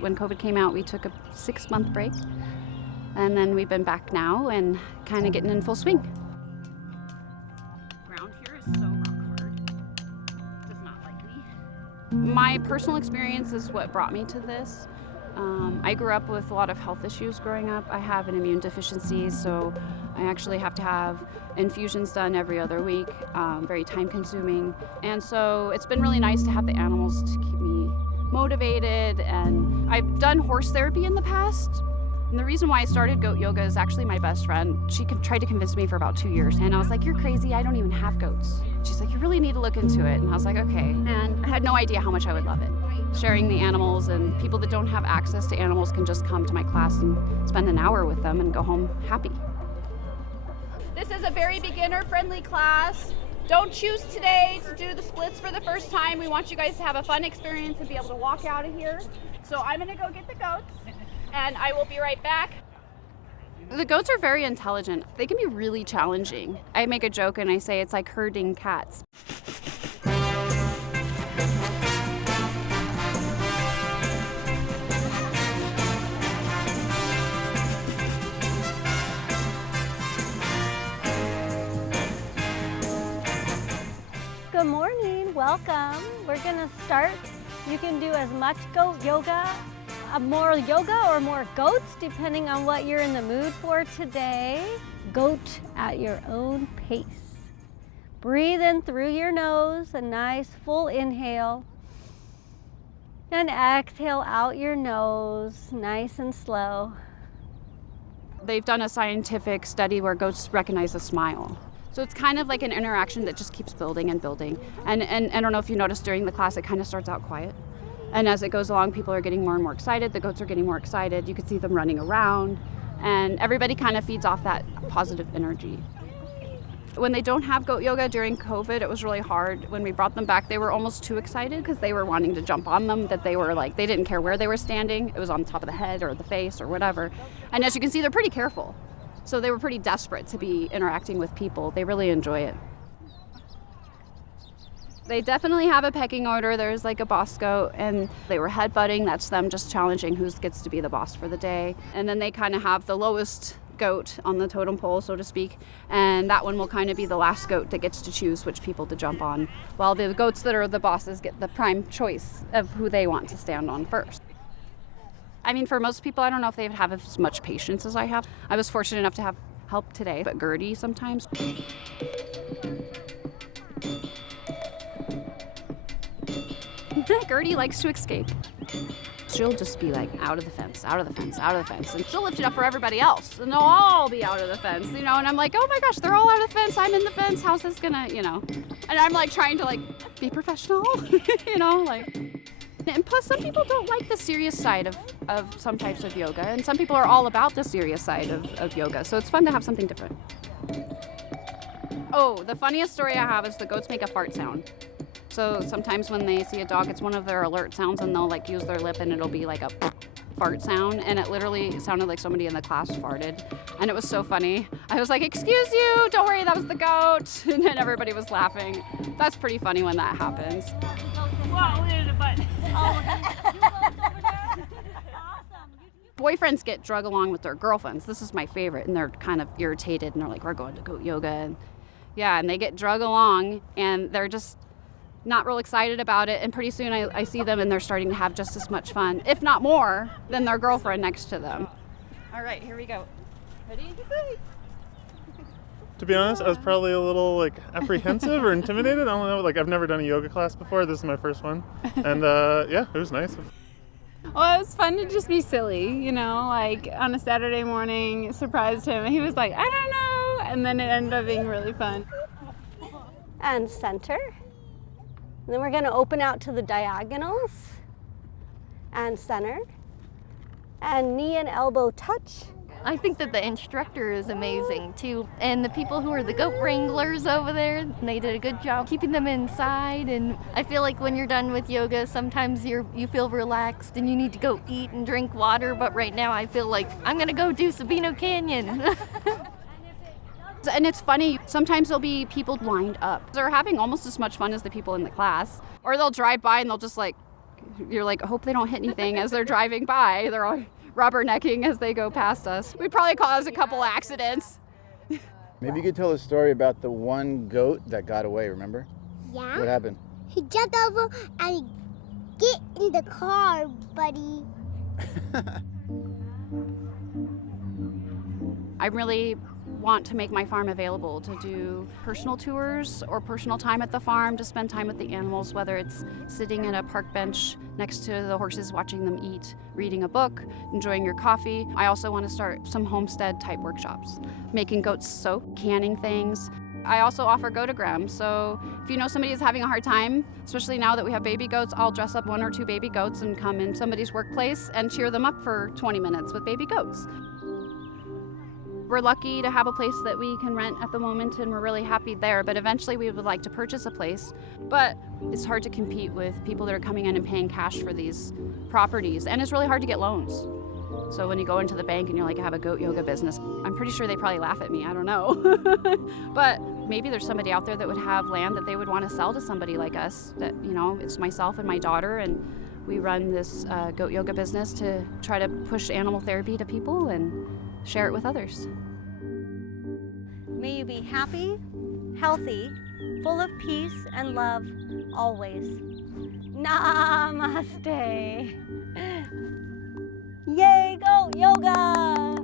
When COVID came out, we took a 6-month break, and then we've been back now and kind of getting in full swing. Ground here is so rock hard. Does not like me. My personal experience is what brought me to this. I grew up with a lot of health issues growing up. I have an immune deficiency, so I actually have to have infusions done every other week, very time consuming. And so it's been really nice to have the animals to keep me motivated. And I've done horse therapy in the past. And the reason why I started goat yoga is actually my best friend. She tried to convince me for about 2 years. And I was like, you're crazy, I don't even have goats. She's like, you really need to look into it. And I was like, okay. And I had no idea how much I would love it. Sharing the animals, and people that don't have access to animals can just come to my class and spend an hour with them and go home happy. This is a very beginner-friendly class. Don't choose today to do the splits for the first time. We want you guys to have a fun experience and be able to walk out of here. So I'm gonna go get the goats, and I will be right back. The goats are very intelligent. They can be really challenging. I make a joke and I say it's like herding cats. Good morning, welcome. We're gonna start. You can do as much goat yoga, more yoga or more goats, depending on what you're in the mood for today. Goat at your own pace. Breathe in through your nose, a nice full inhale. And exhale out your nose, nice and slow. They've done a scientific study where goats recognize a smile. So it's kind of like an interaction that just keeps building and building. And I don't know if you noticed during the class, it kind of starts out quiet. And as it goes along, people are getting more and more excited. The goats are getting more excited. You can see them running around. And everybody kind of feeds off that positive energy. When they don't have goat yoga during COVID, it was really hard. When we brought them back, they were almost too excited because they were wanting to jump on them, that they were like, they didn't care where they were standing. It was on top of the head or the face or whatever. And as you can see, they're pretty careful. So they were pretty desperate to be interacting with people. They really enjoy it. They definitely have a pecking order. There's like a boss goat, and they were headbutting. That's them just challenging who gets to be the boss for the day. And then they kind of have the lowest goat on the totem pole, so to speak. And that one will kind of be the last goat that gets to choose which people to jump on, while the goats that are the bosses get the prime choice of who they want to stand on first. I mean, for most people, I don't know if they have as much patience as I have. I was fortunate enough to have help today, but Gertie sometimes. Gertie likes to escape. She'll just be like, out of the fence, out of the fence, out of the fence. And she'll lift it up for everybody else. And they'll all be out of the fence, you know. And I'm like, oh my gosh, they're all out of the fence. I'm in the fence. How's this gonna, you know? And I'm like trying to like be professional, you know, like. And plus, some people don't like the serious side of some types of yoga, and some people are all about the serious side of yoga, so it's fun to have something different. Oh, the funniest story I have is the goats make a fart sound. So sometimes when they see a dog, it's one of their alert sounds, and they'll like use their lip, and it'll be like a fart sound, and it literally sounded like somebody in the class farted, and it was so funny. I was like, excuse you, don't worry, that was the goat, and then everybody was laughing. That's pretty funny when that happens. Wow, look at the butt. Boyfriends get drug along with their girlfriends. This is my favorite, and they're kind of irritated, and they're like, we're going to goat yoga, and yeah, and they get drug along, and they're just not real excited about it, and pretty soon I see them, and they're starting to have just as much fun, if not more, than their girlfriend next to them. All right, here we go. Ready? To be honest, I was probably a little like apprehensive or intimidated. I don't know, like I've never done a yoga class before. This is my first one. And yeah, it was nice. Well, it was fun to just be silly, you know, like on a Saturday morning, surprised him. He was like, I don't know. And then it ended up being really fun. And center. And then we're gonna open out to the diagonals. And center. And knee and elbow touch. I think that the instructor is amazing too, and the people who are the goat wranglers over there, they did a good job keeping them inside. And I feel like when you're done with yoga, sometimes you feel relaxed and you need to go eat and drink water, but right now I feel like I'm gonna go do Sabino Canyon. And it's funny, sometimes there'll be people lined up. They're having almost as much fun as the people in the class, or they'll drive by and they'll just like You're like, hope they don't hit anything as they're driving by. They're all rubbernecking as they go past us. We'd probably cause a couple accidents. Maybe you could tell a story about the one goat that got away, remember? Yeah. What happened? He jumped over and get in the car, buddy. I really want to make my farm available to do personal tours or personal time at the farm, to spend time with the animals, whether it's sitting at a park bench next to the horses watching them eat, reading a book, enjoying your coffee. I also want to start some homestead type workshops, making goat soap, canning things. I also offer goatograms, so if you know somebody is having a hard time, especially now that we have baby goats, I'll dress up 1 or 2 baby goats and come in somebody's workplace and cheer them up for 20 minutes with baby goats. We're lucky to have a place that we can rent at the moment, and we're really happy there, but eventually we would like to purchase a place. But it's hard to compete with people that are coming in and paying cash for these properties, and it's really hard to get loans. So when you go into the bank and you're like, I have a goat yoga business, I'm pretty sure they probably laugh at me, I don't know. But maybe there's somebody out there that would have land that they would want to sell to somebody like us, that, you know, it's myself and my daughter, and we run this goat yoga business to try to push animal therapy to people and share it with others. May you be happy, healthy, full of peace and love always. Namaste. Yay, goat yoga!